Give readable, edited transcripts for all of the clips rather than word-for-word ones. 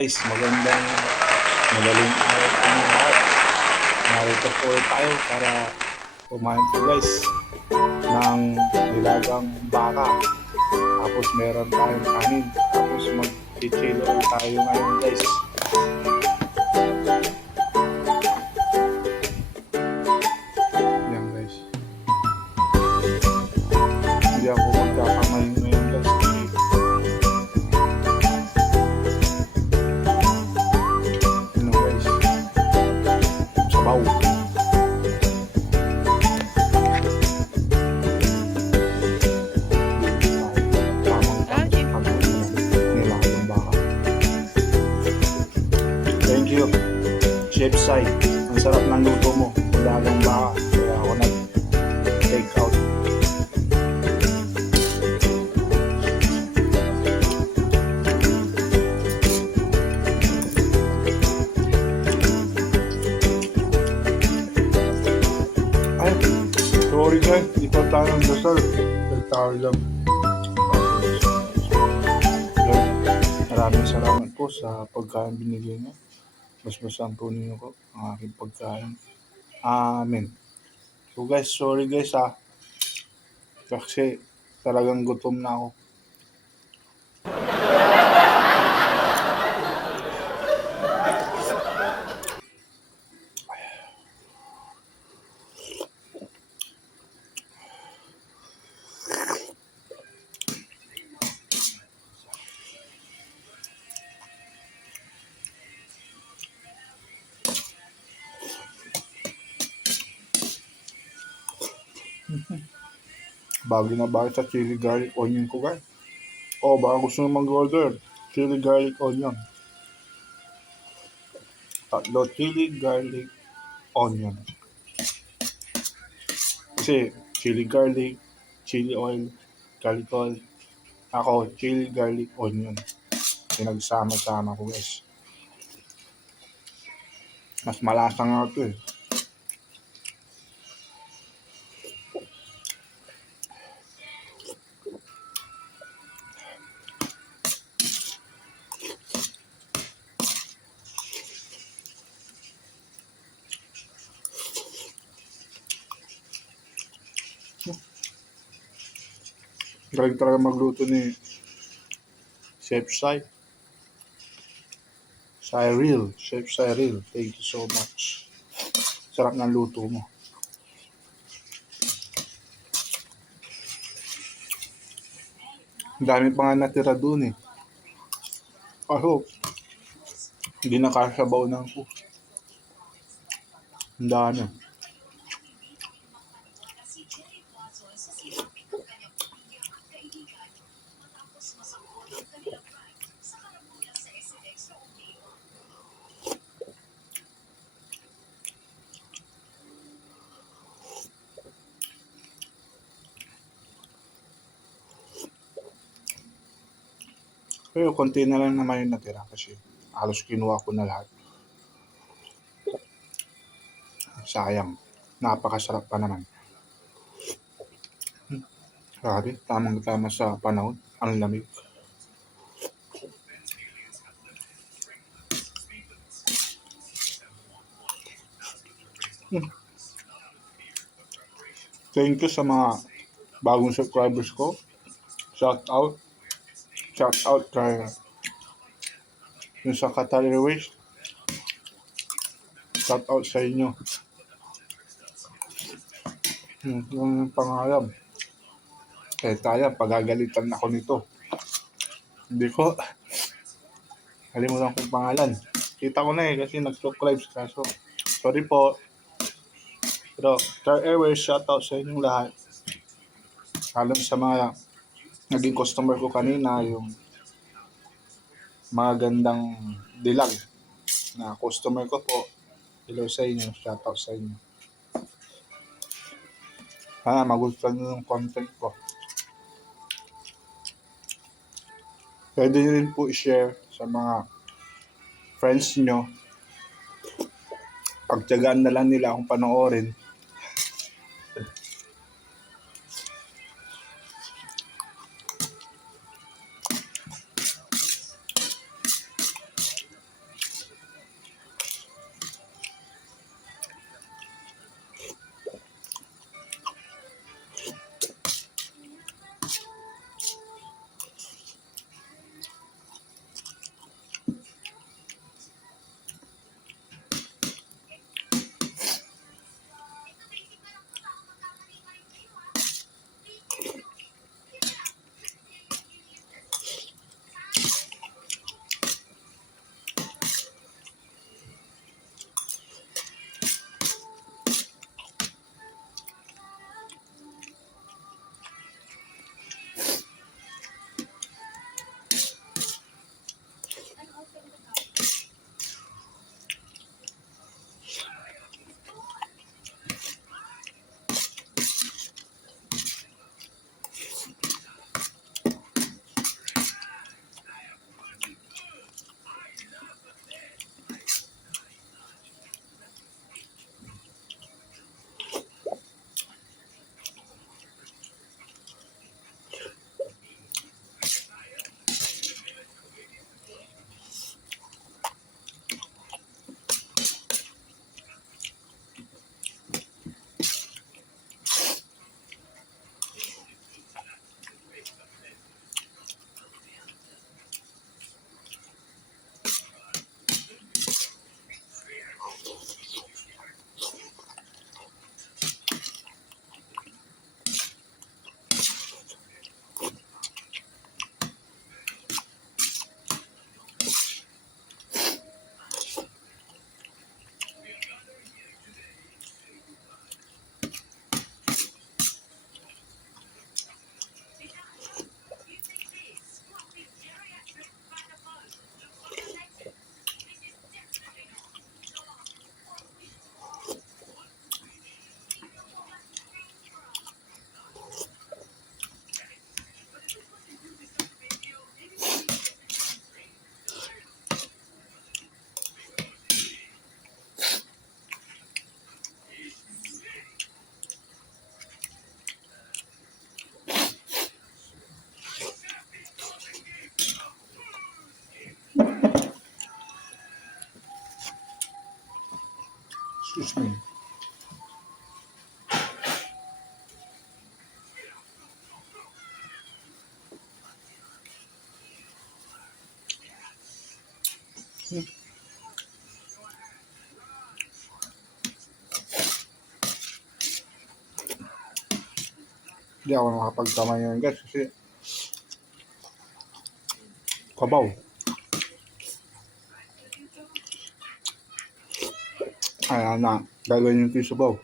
Guys, magandang madaling araw po ng lahat. Narito po ulit tayo para kumain po guys ng nilagang baka. Tapos meron tayong kanin. Tapos mag-chill tayo ngayon guys. Yan guys. Hindi ako magkakamay ngayon guys. Ano guys? Sabaw. Thank you, Chef Sai. Ang sarap ng luto mo. Nilagang baka. Kaya ako nag-take out. Ay, sorry guys. Di pa tayo ng dasal. Tayo lang. Maraming salamat po sa pagkain binigay niyo. Basbasan po ninyo ko ang aking pagkain. Amen. So guys, sorry guys kasi talagang gutom na ako. Bago na ba sa chili garlic onion ko guys? O baka gusto nyo mag-order, chili garlic onion. Tatlo chili garlic onion. Kasi chili garlic, chili oil, garlic oil. Ako, chili garlic onion. Pinagsama-sama ko guys. Mas malasa nga ito eh. Galing talaga magluto ni Chef Sai. Chef Cyril. Thank you so much. Sarap ng luto mo. Ang dami pa nga natira dun eh. Kaso, hindi nakasabaw na ako. Ang dami. Pero konti na lang naman yung natira kasi halos kinuha ko na lahat. Sayang. Napakasarap pa naman. Grabe, tamang-tama sa panahon. Ang lamig. Thank you sa mga bagong subscribers ko. Shout out kay yung sa Qatar Airways. Shout out sa inyo. Yung pangalan. Tayo, pagagalitan ako nito. Hindi ko kalimutan kong pangalan. Kita ko na eh kasi nag-subscribe kaso. Sorry po. Pero Qatar Airways, shout out sa inyong lahat. Lalo sa mga naging customer ko kanina, yung mga gandang dilag na customer ko po. Hello sa inyo, shout out sa inyo. Sana magustuhan nyo yung content ko. Pwede nyo rin po i-share sa mga friends nyo. Pagtyagaan na lang nila akong panoorin. Excuse me. Hindi ako nakapagkamay ngayon guys kasi kabaw. Kaya na, gagawin yung tisabaw.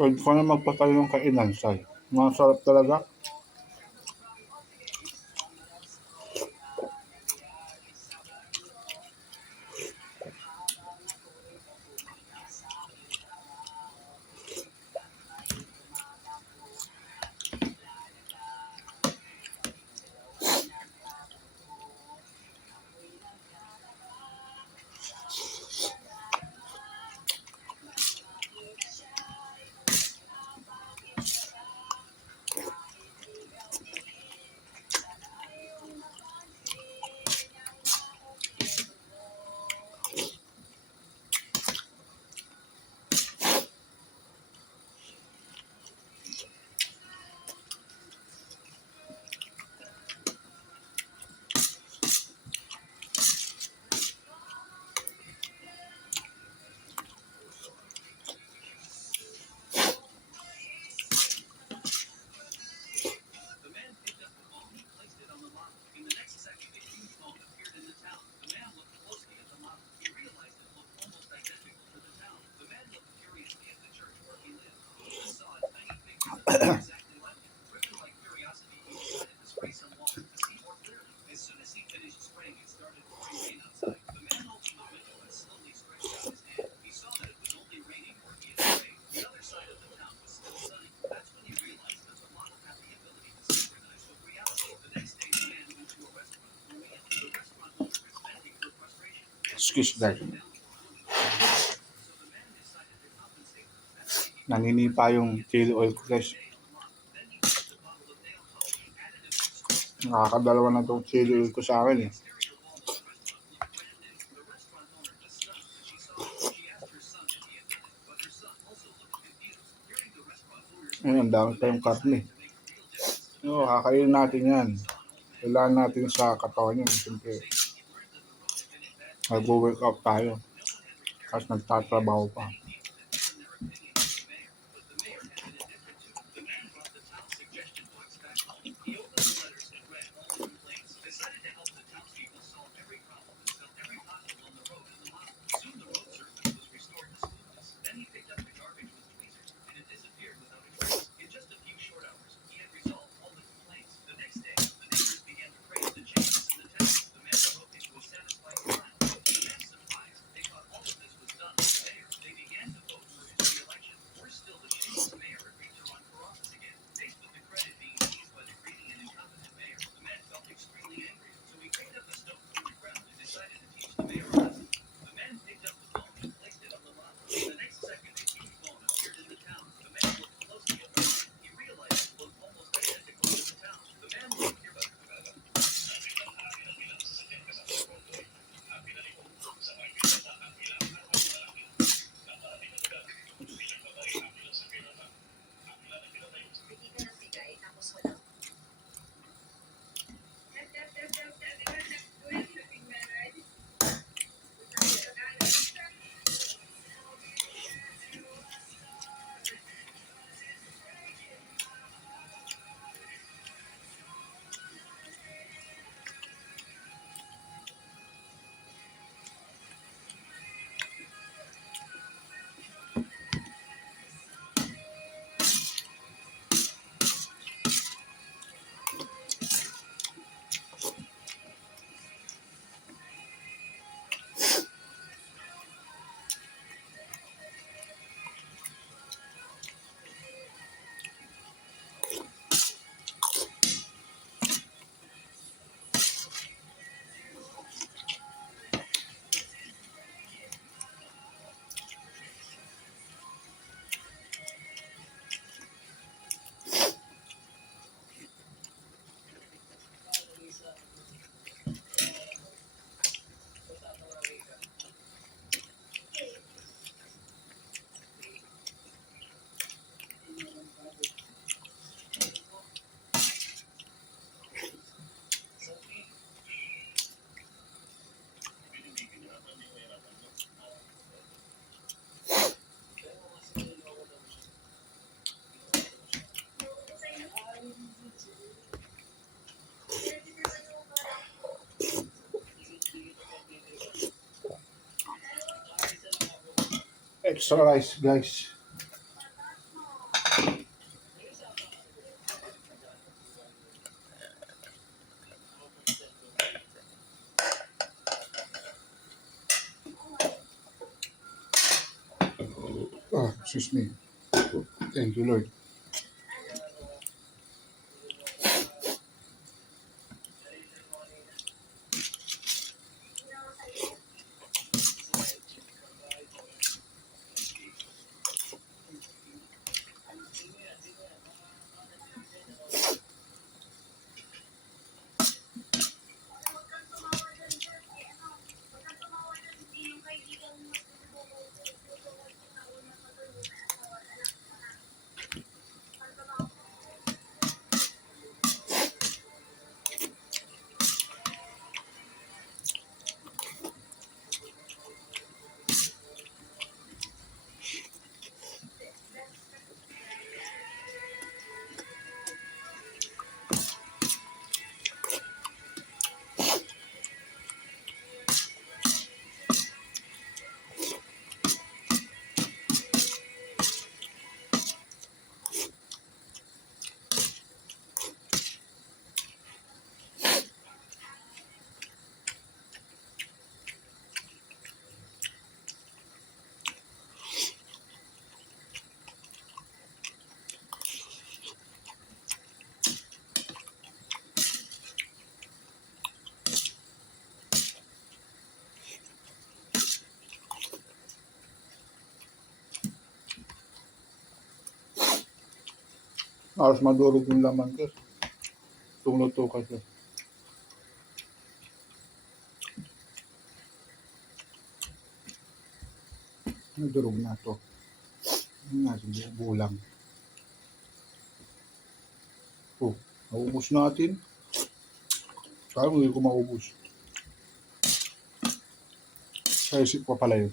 Pwede ko na magpatayo ng kainan, Sal. Masarap talaga. Excuse guys. Naninipa yung chili oil ko guys. Nakakadalawa na itong chili oil ko sa akin eh. Ayun, ang dami pa yung karne. Oo, kakainin natin yan. Kailangan natin sa katawan yun. Siyempre, nag-work out tayo. Kasi nagtatrabaho pa. extra rice, guys. Ah, excuse me. Thank you, Lord. Halos madurog yung laman ko. Tumuto kasi. Nadurog na to. Yung natin bulang. Oh, naubos natin. Parang hindi ko maubos. Sa isip ko pala yun.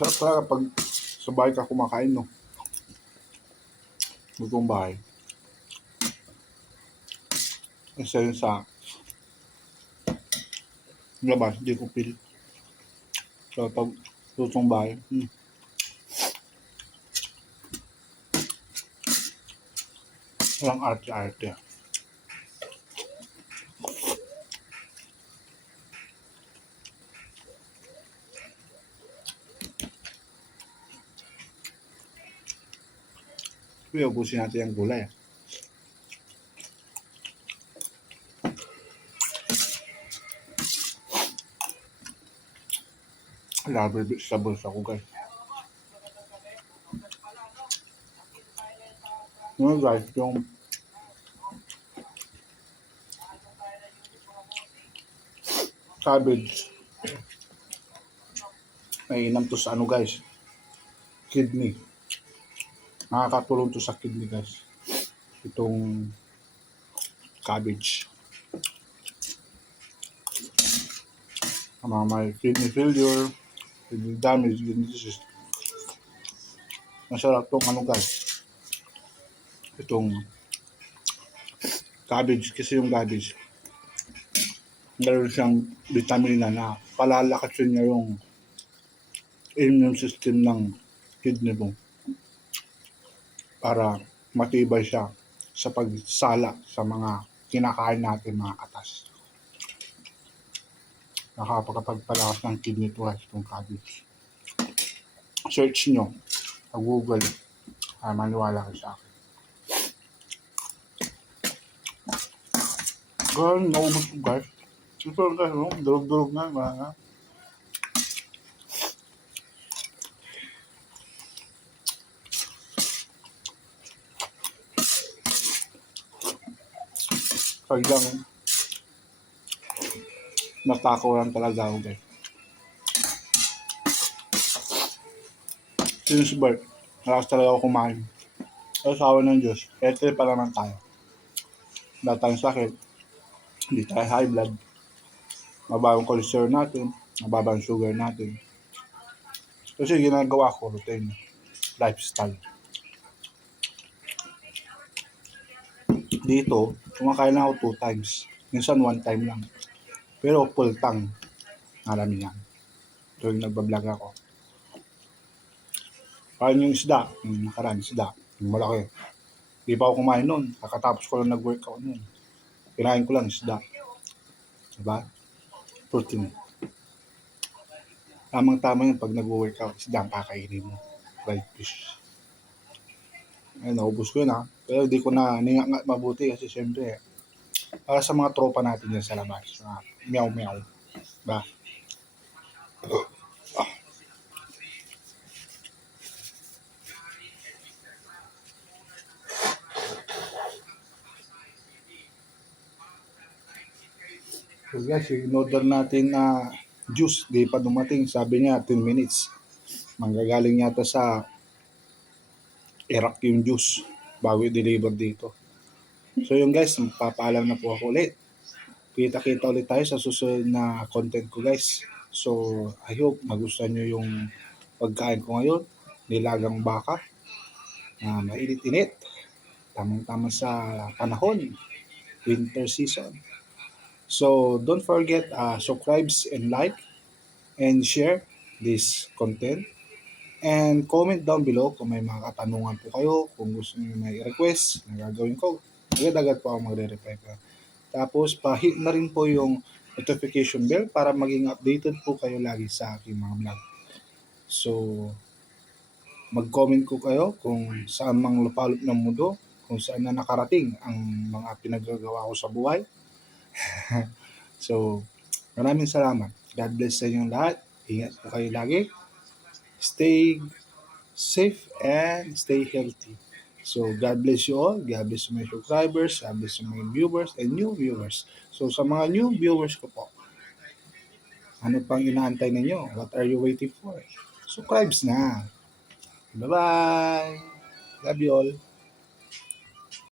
Sarap talaga pag sa bahay ka kumakain, no? Lutong bahay. Isa yun sa labas, hindi ko feel. So, pag lutong bahay, walang arte-arte. Kaya ubusin natin yung gulay. Labi sa bulsa ko, guys. Yung guys, yung cabbage. Mainam to sa ano, guys. Kidney. Nakakatulong to sa kidney, guys. Itong cabbage. Mga may kidney failure, kidney damage, kidney disease. Masarap tong ano, guys. Itong cabbage, kasi yung cabbage meron siyang vitamina na palalakasin niya yung immune system ng kidney mo para matibay siya sa pagsala sa mga kinakain natin, mga katas. Nakakapagpalakas ng kidney to, guys, itong cabbage. Search nyo Google, maniwala kayo sa akin. Girl, naubos ko guys. Ito guys, no? Durog-durog na, mga. Talagang natakaw lang talaga ako guys. Since birth, malakas talaga ako kumain. Sa asawa ng Diyos, healthy pa naman tayo. Wala tayong sakit, hindi tayo high blood, mababa ang cholesterol natin, mababa ang sugar natin. Kasi ginagawa ko, routine, lifestyle. Dito, kumakain lang ako 2 times. Minsan 1 time lang. Pero full tank, marami yan. Tuwing nagbablog ako. Kain yung isda, yung nakaraan isda, yung malaki. Di pa ako kumain nun, kakatapos ko lang nag-workout nun. Kinain ko lang isda. Diba? Protein. Tamang-tama yun pag nag-workout, isda ang kakainin mo. Fried fish. Ayun, naubos ko yun ha. Pero di ko na ningangat mabuti kasi syempre, para sa mga tropa natin yan sa labas. Meow-meow. Diba? So guys, yung in-order natin na juice, di pa dumating. Sabi niya, 10 minutes. Manggagaling yata sa Iraq yung juice bago i-deliver dito. So yun guys, magpapaalam na po ako ulit. Kita-kita ulit tayo sa susunod na content ko guys. So I hope magustuhan nyo yung pagkain ko ngayon. Nilagang baka na mainit-init. Tamang-tama sa panahon. Winter season. So don't forget, subscribe and like and share this content. And comment down below kung may mga katanungan po kayo, kung gusto niyo may request na gagawin ko. Agad-agad po ako magre-reply ko. Tapos, pa-hit na rin po yung notification bell para maging updated po kayo lagi sa aking mga vlog. So, mag-comment ko kayo kung saan mang lupalop ng mundo, kung saan na nakarating ang mga pinagagawa ko sa buhay. So, maraming salamat. God bless sa inyong lahat. Ingat po kayo lagi. Stay safe and stay healthy. So, God bless you all. God bless my subscribers. God bless my viewers and new viewers. So, sa mga new viewers ko po, ano pang inaantay ninyo? What are you waiting for? Subscribe na. Bye-bye. Love you all.